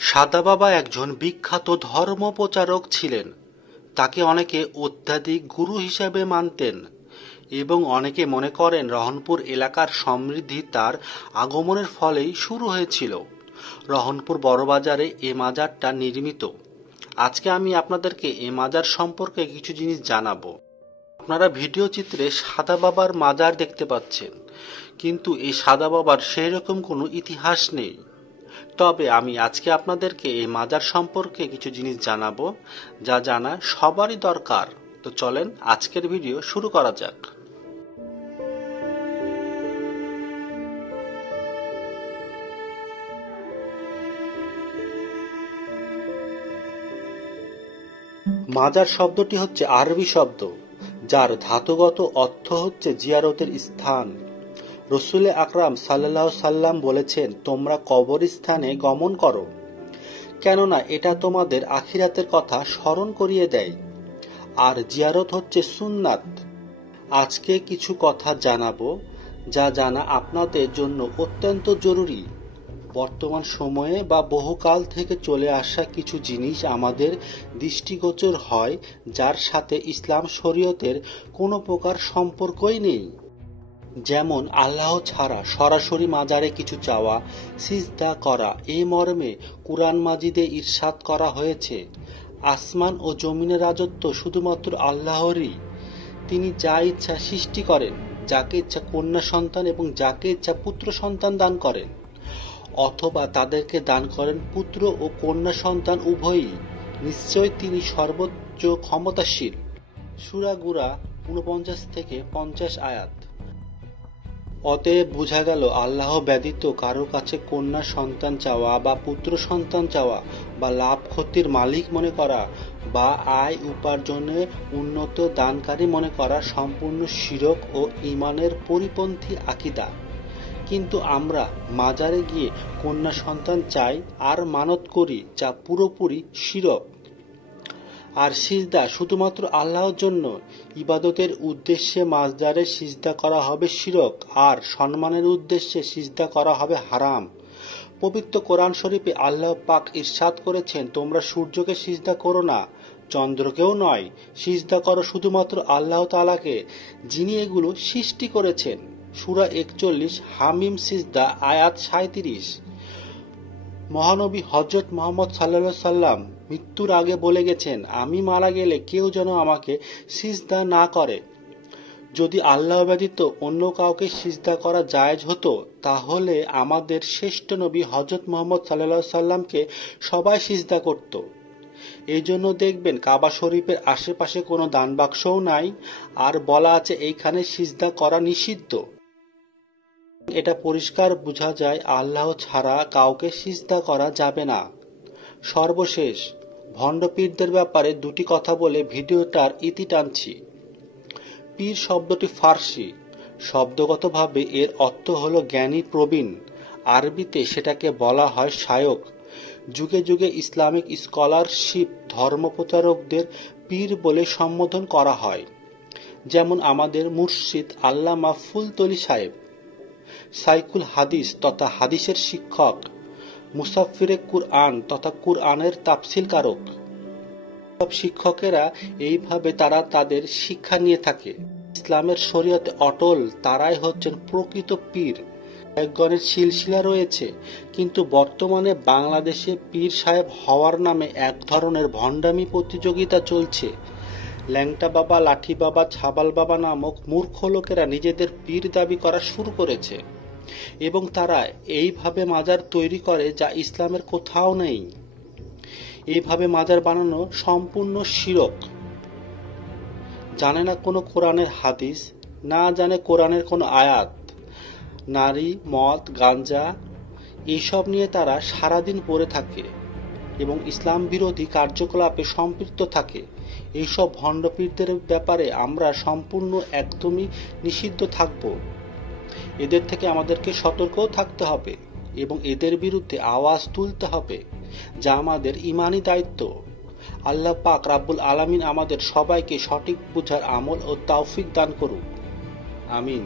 সাদা বাবা একজন বিখ্যাত ধর্মপ্রচারক ছিলেন। তাকে অনেকে অত্যাধিক গুরু হিসাবে মানতেন এবং অনেকে মনে করেন রহনপুর এলাকার সমৃদ্ধি তার আগমনের ফলেই শুরু হয়েছিল। রহনপুর বড়বাজারে এ মাজারটা নির্মিত। আজকে আমি আপনাদেরকে এ মাজার সম্পর্কে কিছু জিনিস জানাবো। আপনারা ভিডিও চিত্রে সাদা বাবার মাজার দেখতে পাচ্ছেন, কিন্তু এই সাদা বাবার সেই রকম কোনো ইতিহাস নেই। তবে আমি আজকে আপনাদেরকে এই মাজার সম্পর্কে কিছু জিনিস জানাবো, যা জানা সবারই দরকার। তো চলেন আজকের ভিডিও শুরু করা যাক। মাজার শব্দটি হচ্ছে আরবি শব্দ, যার ধাতুগত অর্থ হচ্ছে জিয়ারতের স্থান। রসুল আকরাম সাল্লাল্লাহু সাল্লাম বলেছেন, তোমরা কবরস্থানে গমন করো, কেননা এটা তোমাদের আখিরাতের কথা স্মরণ করিয়ে দেয়, আর জিয়ারত হচ্ছে সুন্নাত। আজকে কিছু কথা জানাবো যা জানা আপনাদের জন্য অত্যন্ত জরুরি। বর্তমান সময়ে বা বহুকাল থেকে চলে আসা কিছু জিনিস আমাদের দৃষ্টিগোচর হয়, যার সাথে ইসলাম শরীয়তের কোনো প্রকার সম্পর্কই নেই। যেমন আল্লাহ ছাড়া সরাসরি মাজারে কিছু চাওয়া, সিজদা করা। এই মর্মে কুরআন মাজিদে ইরশাদ করা হয়েছে, আসমান ও জমিনের রাজত্ব শুধুমাত্র আল্লাহরই। তিনি যা ইচ্ছা সৃষ্টি করেন, যাকে ইচ্ছা কন্যা সন্তান এবং যাকে ইচ্ছা পুত্র সন্তান দান করেন, অথবা তাদেরকে দান করেন পুত্র ও কন্যা সন্তান উভয়ই। নিশ্চয় তিনি সর্বোচ্চ ক্ষমতাশীল। সূরা গুরা ৪৯ থেকে ৫০ আয়াত। অতএব বোঝা গেল, আল্লাহ ব্যতীত কারো কাছে কন্যা সন্তান চাওয়া বা পুত্র সন্তান চাওয়া বা লাভ ক্ষতির মালিক মনে করা বা আয় উপার্জনে উন্নত দানকারী মনে করা সম্পূর্ণ শিরক ও ঈমানের পরিপন্থী আকীদা। কিন্তু আমরা মাজারে গিয়ে কন্যা সন্তান চাই আর মানত করি, যা পুরোপুরি শিরক। আর সিজদা শুধুমাত্র আল্লাহর জন্য। ইবাদতের উদ্দেশ্যে মাজারে সিজদা করা হবে শিরক, আর সম্মানের উদ্দেশ্যে সিজদা করা হবে হারাম। পবিত্র কোরআন শরীফে আল্লাহ পাক ইরশাদ করেছেন, তোমরা সূর্যকে সিজদা করো না, চন্দ্রকেও নয়, সিজদা করো শুধুমাত্র আল্লাহ তাআলাকে, যিনি এগুলো সৃষ্টি করেছেন। সূরা ৪১ হামিম সিজদা আয়াত ৩৭। মহানবী হযরত মুহাম্মদ সাল্লাল্লাহু সাল্লাম মৃত্যুর আগে বলে গেছেন, আমি মারা গেলে কেউ যেন আমাকে সিজদা না করে। যদি আল্লাহ ব্যতীত অন্য কাউকে সিজদা করা জায়েজ হতো, তাহলে আমাদের শ্রেষ্ঠ নবী হযরত মুহাম্মদ সাল্লাল্লাহু সাল্লামকে সবাই সিজদা করত। এই জন্য দেখবেন কাবা শরীফের আশেপাশে কোনো দান বাক্সও নাই, আর বলা আছে এইখানে সিজদা করা নিষিদ্ধ। এটা পরিষ্কার বোঝা যায় আল্লাহ ছাড়া কাউকে সিজদা করা যাবে না। সর্বশেষ ভণ্ড পীরদের ব্যাপারে দুটি কথা বলে ভিডিওটার ইতি টানছি। পীর শব্দটি ফার্সি, শব্দগতভাবে এর অর্থ হলো জ্ঞানী প্রবীণ। আরবিতে সেটাকে বলা হয় শায়খ। যুগে যুগে ইসলামিক স্কলারশিপ ধর্মপ্রচারকদের পীর বলে সম্বোধন করা হয়। যেমন আমাদের মুর্শিদ আল্লামা ফুলতলি সাহেব, সাইকুল হাদিস তথা হাদিসের শিক্ষক, মুসাফিরে কুরআন তথা কুরআনের তাফসিলকারক। সব শিক্ষকেরা এইভাবে তারা তাদের শিক্ষা নিয়ে থাকে। ইসলামের শরীয়তে অটল তারাই হচ্ছেন প্রকৃত পীর। কয়েকগণের সিলসিলা রয়েছে, কিন্তু বর্তমানে বাংলাদেশে পীর সাহেব হওয়ার নামে এক ধরনের ভণ্ডামি প্রতিযোগিতা চলছে। ল্যাংটা বাবা, লাঠি বাবা, ছাবাল বাবা নামক মূর্খ লোকেরা নিজেদের পীর দাবি করা শুরু করেছে, এবং তারা এইভাবে মাজার তৈরি করে যা ইসলামের কোথাও নেই। এইভাবে মাজার বানানো সম্পূর্ণ শিরক। জানে না কোনো কোরআনের হাদিস, না জানে কোরআনের কোনো আয়াত। নারী, মদ, গাঞ্জা এইসব নিয়ে তারা সারাদিন পড়ে থাকে এবং ইসলাম বিরোধী কার্যকলাপে সম্পৃক্ত থাকে। এইসব ভণ্ড পীরদের ব্যাপারে আমরা সম্পূর্ণ একদমই নিষিদ্ধ থাকব। এদের থেকে আমাদেরকে সতর্কও থাকতে হবে এবং এদের বিরুদ্ধে আওয়াজ তুলতে হবে, যা আমাদের ঈমানি দায়িত্ব। আল্লাহ পাক রাব্বুল আলামিন আমাদের সবাইকে সঠিক বুঝার আমল ও তৌফিক দান করুক। আমিন।